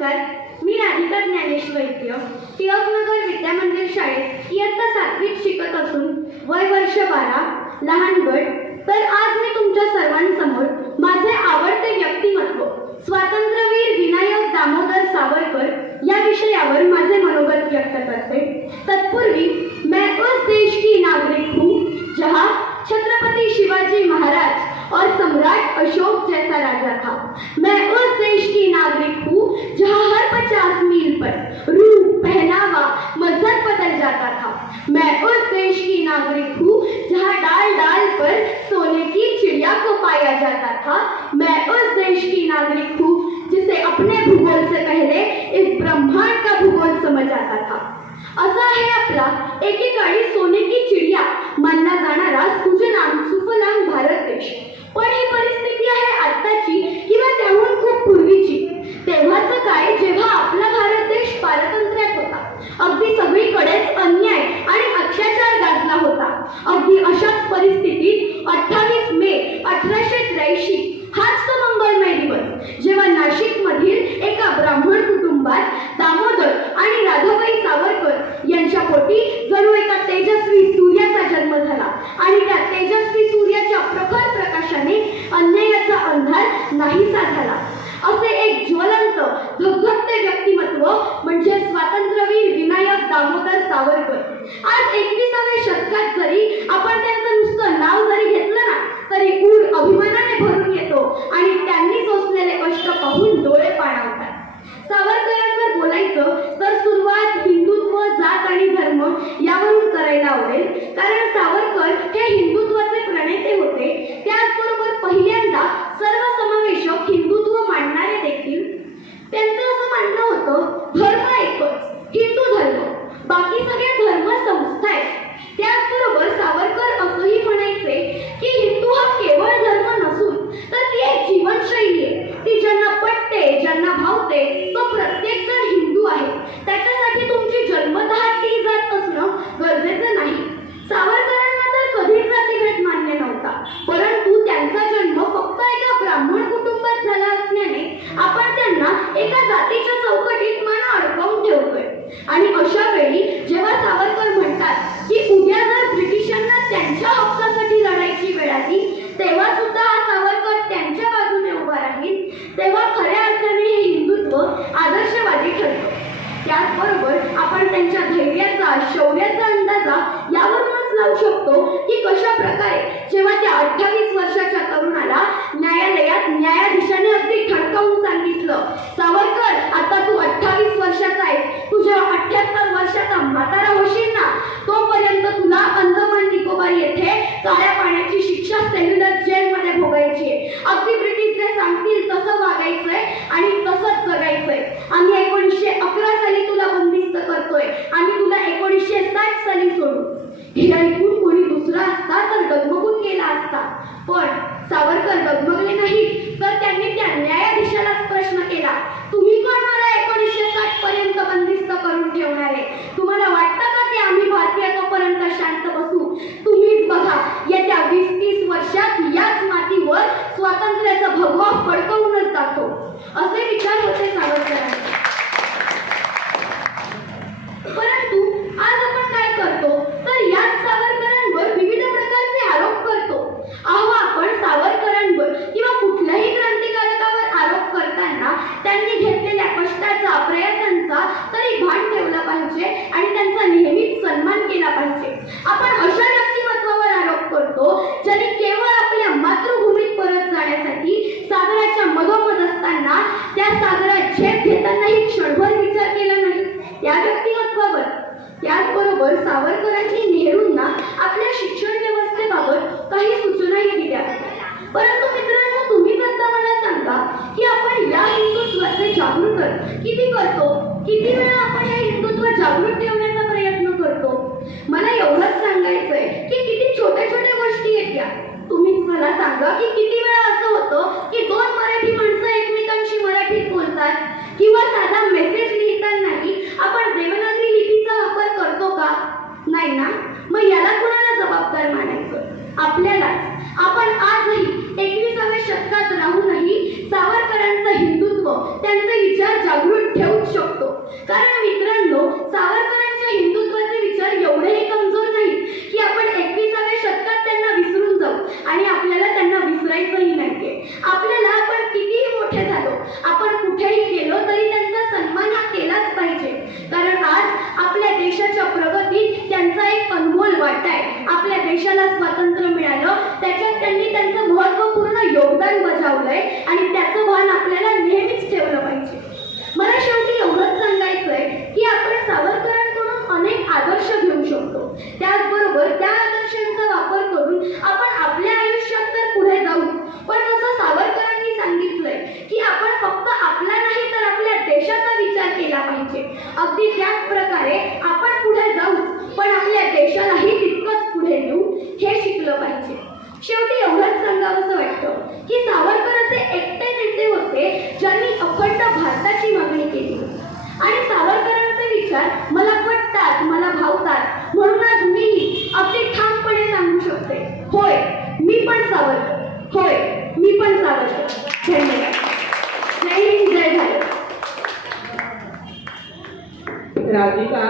नमस्कार. मी राधिका ज्ञानेश वैद्य टिळकनगर विद्यामंदिर शाळेत इयत्ता सातवीत शिकत असून वय वर्ष बारा लहान गट. तर आज मी तुमच्या सर्वांसमोर माझे आवडते व्यक्तिमत्व स्वातंत्र्यवीर विनायक दामोदर सावरकर या विषयावर माझे मनोगत व्यक्त करते. तत्पूर्वी मैं उस देश की नागरिक हूँ जहाँ छत्रपति शिवाजी महाराज और सम्राट अशोक जैसा राजा था. मैं जाता था। मैं उस देश की नागरिक हूँ, जिसे अपने भूगोल से पहले इस ब्रह्मांड का भूगोल समझ आता था। असा है अपना एक एक सोने की चिड़िया सुजलाम जणू एका तेजस्वी सूर्याचा जन्म झाला. आणि त्या तेजस्वी सूर्याच्या प्रखर प्रकाशाने अन्यायाचा अंधार नाहीसा झाला. असे एक ज्वलंत धगधगते व्यक्तिमत्व म्हणजे स्वातंत्र्यवीर विनायक दामोदर सावरकर. आज एकविसाव्या शतकात जरी आपण त्यांचं नुसतं नाव जरी घेतलं ना तरी ऊर अभिमानाने भरून येतो आणि त्यांनी सोसलेले कष्ट पाहून डोळे पाणावतात. सावरकरांवर बोलायचं तर सुरुवात हिंदुत्व जात आणि धर्म यावरून करायला आवडेल. कारण सावरकर हे हिंदू आणि अशा वेळी जेव्हा सावरकर म्हणतात की उद्या जर ब्रिटिशांना त्यांच्या हक्कासाठी लढायची वेळ आली तेव्हा सुद्धा हा सावरकर त्यांच्या बाजूने उभा राहील. तेव्हा खऱ्या अर्थाने हे हिंदुत्व आदर्शवादी ठरतं. त्याचबरोबर आपण त्यांच्या धैर्याचा शौर्याचा अंदाजा यावरूनच लावू शकतो की कशा प्रकारे जेव्हा त्या अठ्ठावीस वर्षाच्या तरुणाला न्यायालयात न्यायाधीशाने अगदी ठणकावून सांगितलं सावर करायचंय आणि तसंच जगायचंय. आम्ही एकोणीसशे अकरा साली तुला बंदिस्त करतोय. आणि तुला एकोणीसशे साठ साली सोडू. ऐकून कोणी दुसरा असता तर डगमगून गेला असता. पण सावरकर डगमगले नाही तर त्यांनी त्या न्यायाधीशालाच प्रश्न केला. तुम्ही कोण मला एकोणीसशे साठ पर्यंत बंदिस्त करून ठेवणार? आहे तुम्हाला वाटतं का की आम्ही भारतीय तोपर्यंत शांत बसू? तुम्हीच बघा येत्या वीस तीस वर्षात याच मातीवर स्वातंत्र्याचा भगवा फडकवून जातो असे विचार होते सावरकरांचे परंतु आज आपण काय करतो तर याच सावरकरांवर विविध प्रकारचे आरोप करतो अहो आपण सावरकरांवर किंवा कुठल्याही क्रांतिकारकावर आरोप करताना त्यांनी घेतलेल्या कष्टाचा प्रयत्नांचा तरी भान ठेवला पाहिजे आणि त्यांचा नेहमीच सन्मान केला पाहिजे आपण अशा व्यक्तिमत्वावर आरोप करतो ज्यांनी केवळ आपल्या मातृभूमीत परत जाण्यासाठी सागराच्या मधोमध असताना त्या सागरात झेप घेतानाही क्षणभर विचार केला या व्यक्तिमत्वावर त्याचबरोबर सावरकरांनी नेहरूंना आपल्या शिक्षण व्यवस्थेबाबत काही सूचनाही दिल्या. परंतु मित्रांनो तुम्ही आता मला सांगा की आपण या हिंदुत्वाचे जागृत किती करतो? किती वेळा आपण हे हिंदुत्व जागृत ठेवण्याचा प्रयत्न करतो? मला एवढंच सांगायचंय की किती छोट्या छोट्या गोष्टी येत्या. तुम्हीच मला सांगा की किती वेळा असं होतं की दोन मराठी माणसं एकमेकांशी मराठीत बोलतात किंवा कारण मित्रांनो सावरकरांच्या हिंदुत्वाचे विचार एवढेही कमजोर नाहीत की आपण एकविसाव्या शतकात त्यांना विसरून जाऊ आणि आपल्याला त्यांना विसरायचंही नाहीये. आपल्याला आपण कितीही मोठे झालो आपण कुठेही गेलो तरी त्यांचा सन्मान हा केलाच पाहिजे. कारण आज आपल्या देशाच्या प्रगतीत त्यांचा एक अनमोल वाटा आहे. आपल्या देशाला स्वातंत्र्य मिळालं त्याच्यात त्यांनी त्यांचं महत्त्वपूर्ण योगदान बजावलंय आणि त्याचं भान आपल्याला नेहमीच ठेवलं पाहिजे. मला शेवटी एवढंच सांगायचं आहे की आपण सावरकरांकडून अनेक आदर्श घेऊ शकतो त्याचबरोबर त्या आदर्शांचा वापर करून आपण आपल्या आयुष्यात तर पुढे जाऊ पण जसं सावरकरांनी सांगितलंय की आपण फक्त आपला नाही तर आपल्या देशाचा विचार केला पाहिजे अगदी त्याच प्रकारे आपण पुढे जाऊच पण आपल्या देशालाही तितकंच पुढे नेऊ हे शिकलं पाहिजे शेवटी एवढंच सांगावंसं वाटतं की सावरकर असे एकटे नेते होते ज्यांनी अखंड भारताची मागणी केली होती आणि सावरकरांचे विचार मला पटतात मला भावतात म्हणून आज मीही अगदी ठामपणे सांगू शकते होय मी पण सावरकर. होय मी पण सावरकर. धन्यवाद. जय हिंद जय भारत. राधिका.